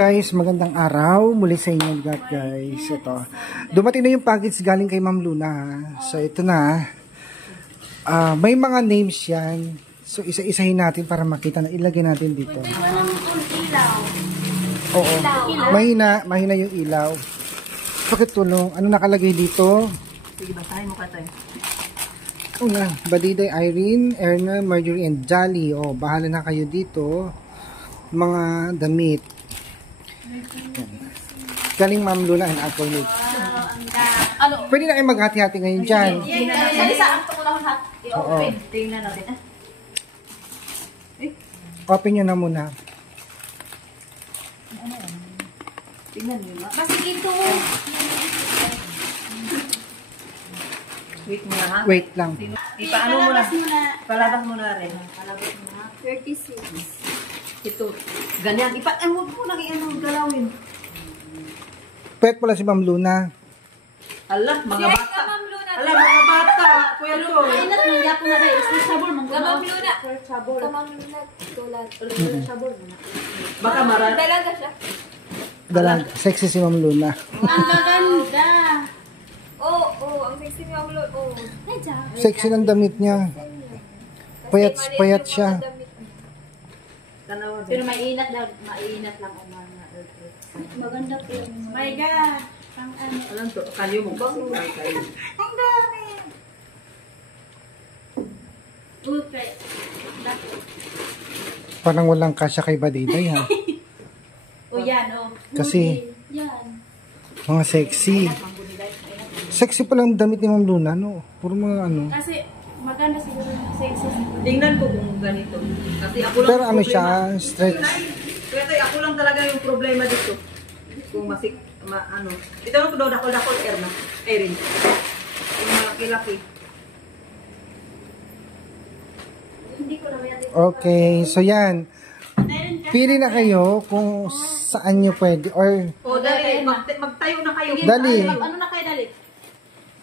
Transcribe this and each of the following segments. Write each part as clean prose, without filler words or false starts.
Guys, magandang araw muli sa inyo guys. Ito. Dumating na yung package galing kay Ma'am Luna. So ito na. May mga names yan. So isa-isahin natin para makita na ilagay natin dito. Oo. Mahina yung ilaw. Pakitulong. Ano nakalagay dito? Sige, basahin mo ka tayo. Una, Badiday, Irene, Erna, Marjorie, and Jolly. Oh, bahala na kayo dito. Mga damit. Galing Ma'am Luna and Uncle Nick. Pwede na kayo maghati-hati ngayon dyan. I-open. Tingnan natin. Open nyo na muna. Tingnan nyo na. Kasi ito. Wait muna ha. Wait lang. Ipaano mo na. Palabas mo na rin. Palabas mo na. 36. Ito. Ganyan. Huwag mo na galawin. Pwede pala si Ma'am Luna. Ala, mga bata. Ala, mga bata. Kuya to. Mainat mo, yapo na rin. Isli sabor, mga Ma'am Luna. Sabor. Ma'am Luna. Tulad. Sabor. Baka marami. Dalaga siya. Dalaga. Sexy si Ma'am Luna. Ang maganda. Ang sexy ni Ma'am Luna. Sexy ng damit niya. Payat siya. Pero mainat daw. Mainat lang ang mga. Maganda po. My God. Ang ano. Alam to. Kalyo mo ba? Ang dami. Ultra. Parang walang kasya kay Badiday ha. Yan Kasi yan. mga sexy. Sexy pala ang damit ni Ma'am Luna, no? Puro mga ano. Kasi maganda siguro yung sexy. Tingnan ko kung ganito. Kasi ako lang. Pero ano siya, stretch. Kaya tayo, ako lang talaga yung problema dito. Kung ano. Ito lang ko daw dakol-dakol, Erna. Erin. Yung malaki-laki. Hindi ko naman natin. Okay, so yan. Pili na kayo kung saan nyo pwede. Or, Dali. Magtayo na kayo. Dali. Ano na kayo dali?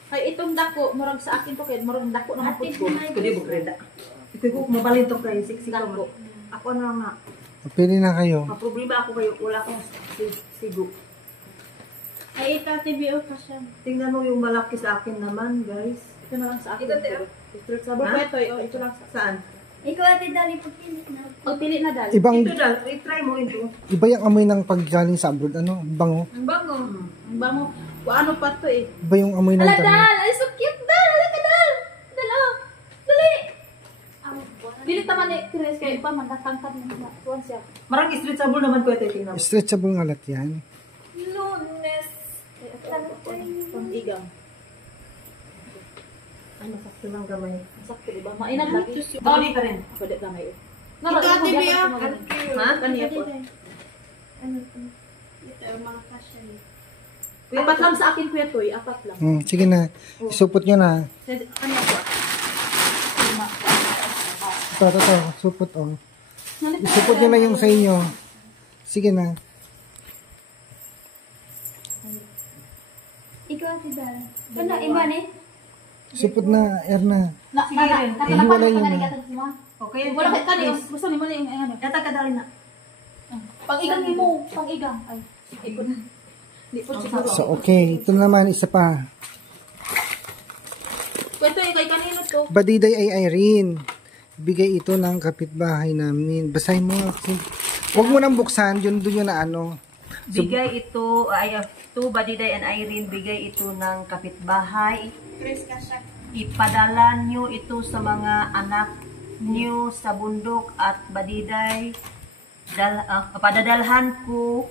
Ay, itong dako, murag sa akin to, kaya murag dako na maput ko. Kundi mo, Brenda. Ito ko, mabalin to kayo. Siksi ka mo. Ako na nga. pili na kayo. Problema ako kayo. Wala akong sigo. Ay, ito, TBO pa siya. Tingnan mo yung malaki sa akin naman, guys. Ito na lang sa akin. Ito, Sabor ko ito, ito lang sa saan? Ikaw ate dali, pagpili na. Pagpili na dali. Ibang, Ito dal, i-try mo ito. iba yung amoy ng paggaling sa abroad. Ano? Bango. Ang bango. Ang bango. Ano pa to eh. Iba yung amoy ng Ala, damit. Dal! Ay, so cute, Dal! Ala ka, Dal! Dal, oh! Dali! Dili taman eh, Chris, kayo pa, mandatangkad na. Tuwan siya. Marang street sabon naman ko ito. Tingnan mo. Stretchable nga lahat yan. Lunes. Pang-igang. Ay, masakto ng gamay. Sakto, diba? Mainag lagi. Dali ka rin. Pwede gamay. Ito, ate, Bea. Ha? Kaniya po. Ano ito? Ito, mga kasya niya. Apat lang sa akin, Kuya Toy. Apat lang. Sige na. Isupot nyo na. Ano po? Ito. Supot, oh. Isupot nyo na yung sa inyo. Sige na. Ikaw ate Dal. Ano, iman eh? Supot na, Erna. Nakalapan yun ka na. na. Okay. Wala kayo tani. Gusto mo na yung ano. Yata ka dali na. Pang-igang mo. Pang-igang. Ay, ipon. Hindi po siguro. So, okay. Ito naman, isa pa. Kwento yung kay kanino to. Badiday ay Irene. Bigay ito ng kapitbahay namin. Basahin mo. Huwag mo nang buksan. Yun doon yun na ano. Bigay ito, to Badiday and Irene, bigay ito ng kapitbahay. Chris kasya. Ipadala nyo ito sa mga anak nyo sa bundok at Badiday. Padadalhan ko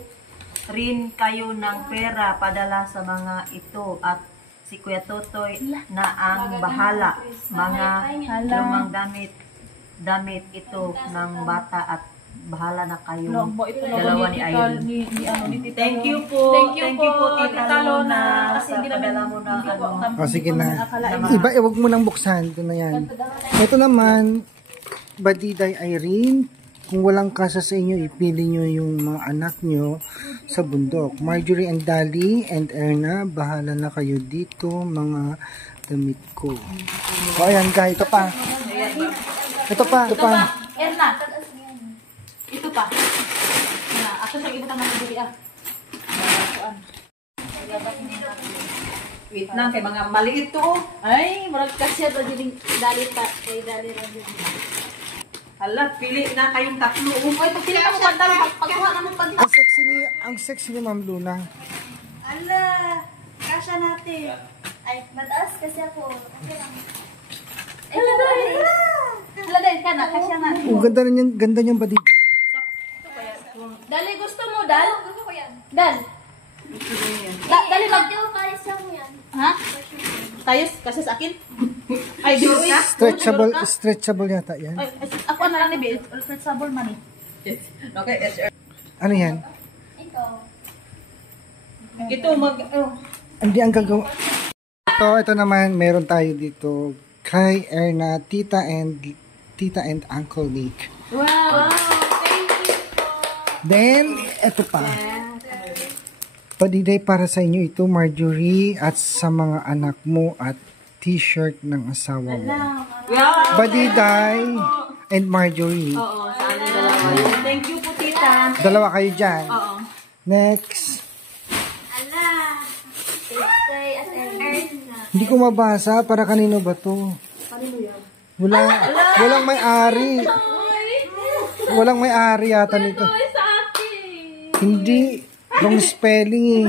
rin kayo ng pera padala sa mga ito at si Kuya Totoy na ang bahala. Mga lumang damit ito ng bata at bahala na kayo. Dalawa ni Irene. Thank you po. Thank you po, Tita Lona. Sa padala mo na ano. O, sige na. Iba, huwag mo nang buksan. Ito na yan. Ito naman, Badiday Irene. Kung walang kasa sa inyo, ipili nyo yung mga anak nyo sa bundok. Marjorie and Dali and Erna, bahala na kayo dito, mga damit ko. O, ayan guys, ito pa. Ito pa. Erna, ito pa. Ako sa ibutan ng bibili ah. Wait lang, kay mga maliit to. Ay, marag kasya to din dali pa. Kay dali ra din. Hala, pili na kayong tatlo. Uy, pagpili ka mo pandal, pagkuha na mo pandal. Ang sexy ni Ma'am Luna. Ala, kasha natin. Ay, mataas kasi ako. Okay lang. Ay, Wala din ka na, kasya na. Ang ganda niyang badita. Dali, gusto mo, Dal? gusto ko yan. Dal. Dali, mag... Hindi ko pares mo yan. Ha? Tayo, kasi sa akin? Ay, di ka? Stretchable yata yan. Ay, ako na lang ni Bill. Stretchable man eh. Okay, sir. Ano yan? Ikaw. Ito, Hindi ang gagawa. Ito naman, meron tayo dito kay Erna, Tita and Uncle Nick. Wow! Then, ito pa. Padiday para sa inyo ito, Marjorie, at sa mga anak mo at t-shirt ng asawa mo. wow! Padiday and Marjorie. Oo, sa amin dalawa. Thank you po, tita. Dalawa kayo dyan. Oo. Next. Ala. Stay at Erna. Hindi ko mabasa. Para kanino ba to? Walang may-ari. Walang may-ari yata nito. Ay, sa akin! Hindi. Wrong spelling eh.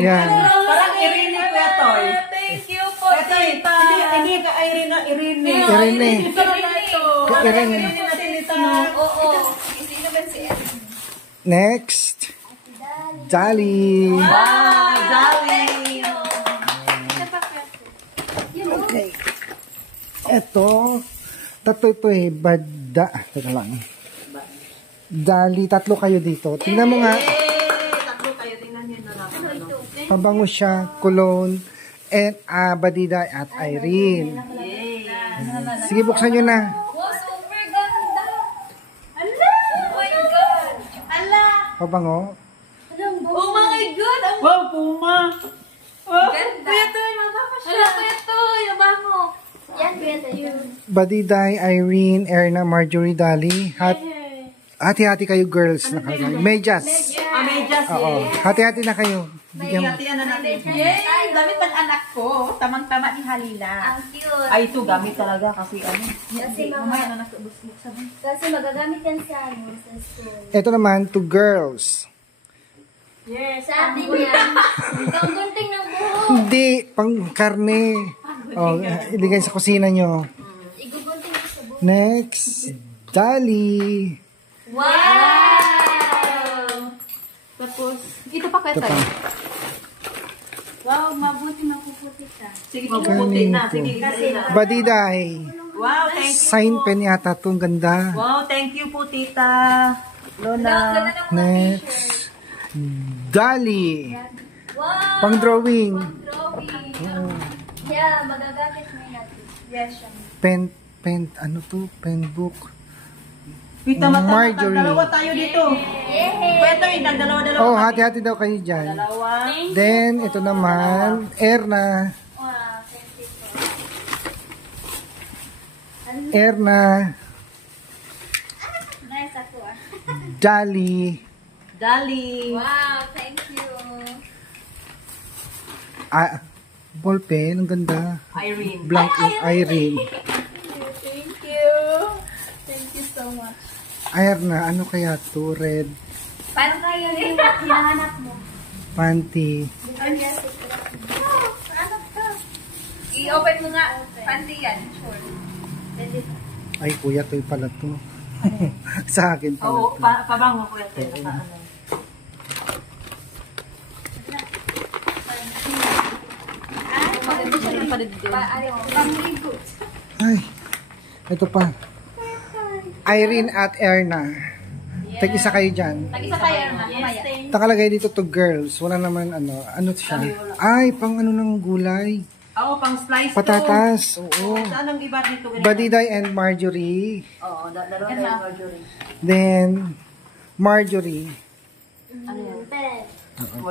Yan. Parang Irene ko Toy. Thank you po, Ito, tita. hindi ka Irene, Irene. Irene. Pero ito. Irene. Oo. Next. Dali. Wow, Dali. Okay. Ito. Tatlo ito eh. Teka lang. Dali. Tatlo kayo dito. Tingnan mo nga. Tatlo kayo, tingnan nyo na lang. Pabango siya. Cologne. And Badiday at Irene. Sige, buksan nyo na. Wow, super ganda. Ala. Oh my God. Ala. Pabango. Oh my God! Ang Wow, Puma. Ganda. Ala ko ito! Yabahan mo! Yan, Greta, yun. Badiday, Irene, Erna, Marjorie, Dali. Hati-hati kayo girls. Nakalagay. Medyas. Amejas Oo. Hati-hati na kayo. Bigyan mo. Hati-hatian na natin. Yay! Damit ng anak ko. Tamang-tama ni Halila. Ang cute. Ay, ito gamit talaga kasi ano. Kasi Mamaya mga, na nakabusbuk sa mga. kasi magagamit yan sa ano, sa school. Ito naman, to girls. Yes! Sa atin yan. Ikaw gunting ng buhok. Hindi, pang karne. Oh, iligay sa kusina nyo. Igugunting mo sa buhok. Next, Dali. Wow! Tapos, ito pa kaya Ito pa. tayo. Wow, mabuti mapuputi ka. Sige, puputi na. Sige, kasi na. Badiday. Wow, thank you. Sign pen yata to. Ang ganda. Wow, thank you po, tita. Lona. Next, Dali. Wow! Pang drawing. Drawing. Yeah, magagamit mo yun natin. Yes, siya. Pen, ano to? Pen book. Tita, Marjorie. dalawa tayo dito. Yay! Pwede, dalawa-dalawa. Oh, hati-hati daw kayo dyan. Dalawa. Then, ito naman, Erna. Wow, thank you po. Erna. Nice ako ah. Dali. Dali. Wow, thank you. Ballpen, ang ganda. Irene. Blank ink, Irene. Thank you! Thank you so much. Erna, ano kaya to? Red Paano kaya yung hinahanap mo? panty. Ano ka? I-open mo nga. Panty yan. Sure. Pwede ba? Ay, kuya, to pala to. Sa akin pala Oo, to. pabango ko yan. Ano. Maganda siya ng paligid. Pangligo. Ay, ito pa. Irene at Erna. Tag-isa kayo dyan. Tag-isa tayo na. Mamaya. Nakalagay dito to girls. Wala naman ano siya. Ay, pang ano ng gulay. Oo, pang slice to. Patatas. Oo. Saan ang iba dito? Badiday and Marjorie. Oo, dalawa tayo, Marjorie. Then, Marjorie. Ano yan? Pen.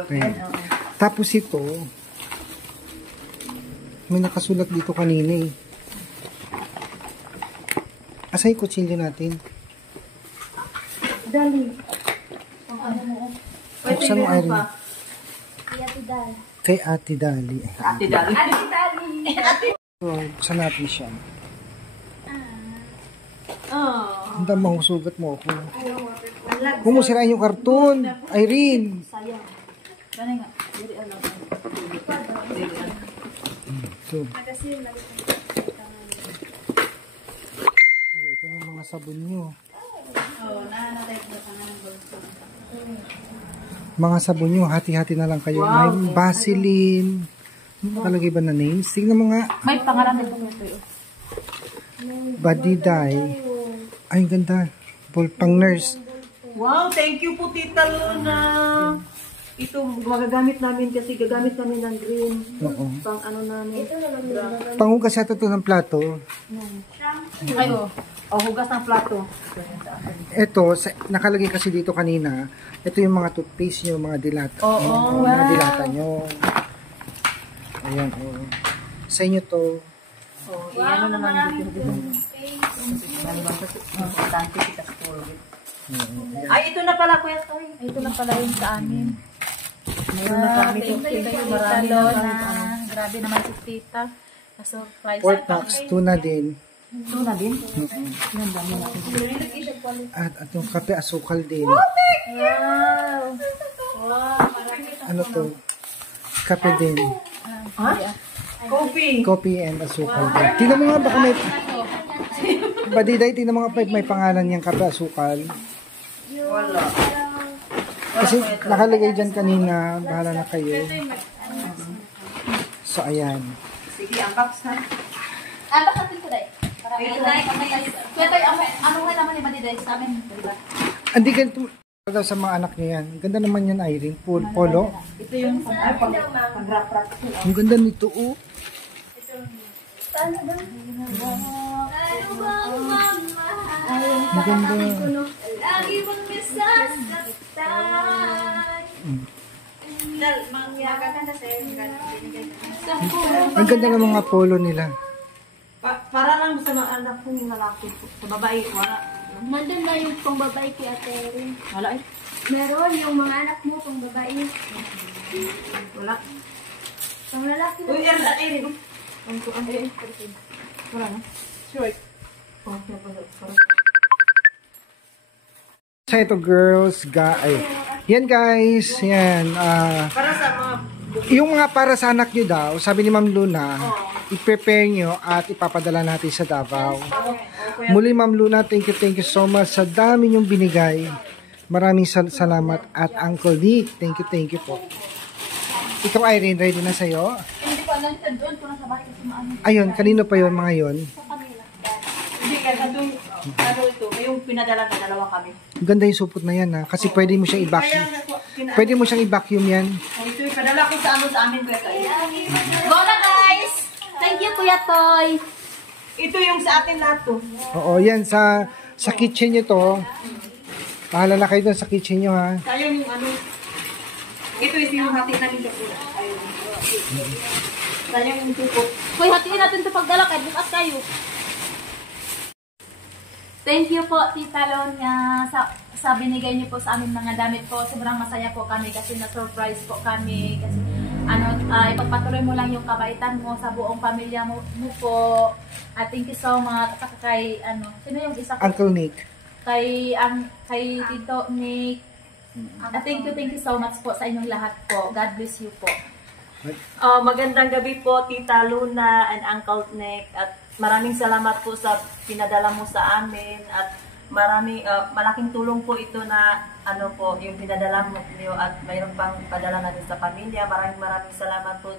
Okay. Tapos ito, may nakasulat dito kanina eh. Asa yung kutsilyo natin? Dali. Buksan mo, Irene. Iya, Tidal. Kay Ate Dali. Ate Dali. Ate Dali. So, buksan natin siya. Oh. Hindi mahusugat mo ako. Kung mo sirain yung karton, Irene. Sayang. Ganun nga. Dili alam. Ito. Kasi Ito yung mga sabon nyo. Mga sabon nyo, hati-hati na lang kayo. May Vaseline. Nakalagay ba na names? Tingnan mo nga. May pangalan nito ito. Body dye. Ay, ganda. Pang nurse. Wow, thank you po Tita Luna. Ito, magagamit namin kasi gagamit namin ng green. Oo. Pang ano namin. Panghugas yata ito ng plato. Ay, oh, hugas ng plato. Ito, nakalagay kasi dito kanina, ito yung mga toothpaste nyo, mga dilata. Oo, Mga dilata nyo. Ayan, oh. Sa inyo to. Oh, iyan na naman dito. Ay, ito na pala, Kuya Toy. Ito na pala yung sa amin. Mayroon na kami ito. Thank you, Tita Lona. Grabe naman si Tita. Na-surprise. Pork packs, tuna din. Ito na din. At itong kape asukal din. Wow! Ano to? Kape din. Ha? Coffee. Coffee and asukal din. Tingnan mo nga baka may... Badiday, tingnan mo nga may pangalan niyang kape asukal. Wala. Kasi nakalagay dyan kanina, bahala na kayo. So, ayan. Sige, ang box na. Bakit natin ko dahil? Kaya tayo, ano nga naman yung madiday sa amin, diba? Hindi ganito daw sa mga anak niya yan. Ganda naman yan, Irene. Polo. Ito yung pag-wrap-wrap. Ang ganda nito, oh. Paano ba? Ang ganda. Lagi mong nasasaktan. Magaganda sa'yo. Ang ganda ng mga polo nila. Para lang sa mga anak ko yung lalaki. Sa babae, wala. Nandun na yung pang babae kay Ate Erin. Wala eh. Meron yung mga anak mo pang babae. Wala. Pang lalaki na. Uy, Erin. Ang kuan eh. Wala na. Sure. Okay, para. So ito girls, yan guys, yan. Para sa mga Yung mga para sa anak nyo daw, sabi ni Ma'am Luna, i-prepare nyo at ipapadala natin sa Davao. Muli Ma'am Luna, thank you so much sa dami nyong binigay. Maraming salamat at Uncle Nick, thank you po. Ikaw Irene, ready na sa'yo? Hindi ko alam sa doon kung nasa bahay kasi maano. Ayun, kanino pa yon mga yon? Sa kanila. hindi kasi doon, ano ito, yung pinadala na dalawa kami. Ang ganda yung supot na yan ha, kasi pwede mo siyang i-vacuum. Pwede mo siyang i-vacuum yan. Ito yung padala ko sa amin Kuya Toy. Go na guys! Thank you Kuya Toy! Ito yung sa atin lahat to. Oo, yan sa kitchen nyo to. Bahala na kayo doon sa kitchen nyo ha. Tayo yung ano, ito yung hati namin sa pula. Tayo yung tupok. Hoy, hatiin natin ito pagdala kahit bukas kayo. Thank you po, Tita Lonya, sa binigay niyo po sa amin mga damit po. Sobrang masaya po kami kasi na-surprise po kami. Kasi ipagpatuloy mo lang yung kabaitan mo sa buong pamilya mo po. At thank you so much kay, sino yung isa ko? Uncle Nick. Kay Tito Nick. Thank you so much po sa inyong lahat po. God bless you po. Magandang gabi po, Tita Luna and Uncle Nick. At maraming salamat po sa pinadala mo sa amin. At malaking tulong po ito na yung pinadala mo niyo at mayroon pang padala natin sa pamilya. Maraming salamat po,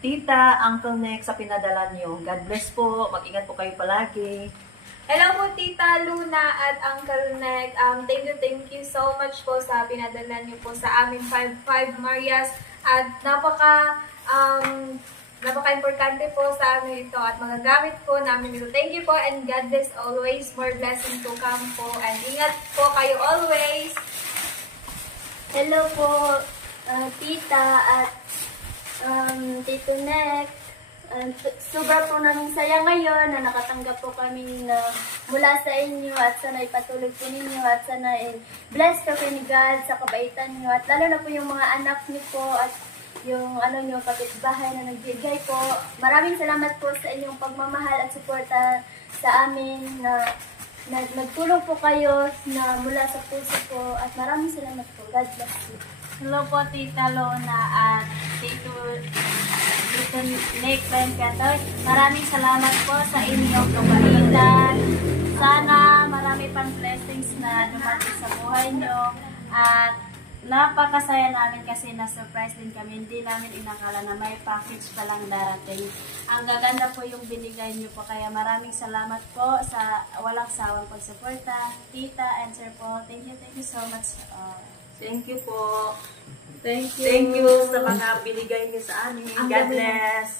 Tita, Uncle Nick, sa pinadala niyo. God bless po. Mag-ingat po kayo palagi. Hello po, Tita Luna at Uncle Ned. Thank you so much po sa pinadala niyo po sa aming 5 Marias. At napaka-importante po sa amin ito at magagamit po namin ito. Thank you po and God bless always. More blessing to come po. And ingat po kayo always. Hello po, Tita at Tito Nek. Sobra po namin saya ngayon na nakatanggap po kami na mula sa inyo at sana ipatuloy po ninyo at sana bless ka po ni God sa kabaitan niyo at lalo na po yung mga anak niyo po at yung nyo, kapitbahay na nagbigay po. Maraming salamat po sa inyong pagmamahal at suporta sa amin na nagtulong po kayo na mula sa puso po at maraming salamat po. God bless you. Hello po, Tita Lona at Tito Nick Bencatoy. Maraming salamat po sa inyong kabaitan. Sana marami pang blessings na dumating sa buhay nyo. At napakasaya namin kasi na-surprise din kami. Hindi namin inakala na may package palang darating. Ang gaganda po yung binigay nyo po. Kaya maraming salamat po sa walang sawang pagsuporta. Tita and Sir po, thank you so much. Thank you po. Thank you. Thank you sa mga binigay niyo sa amin. God bless.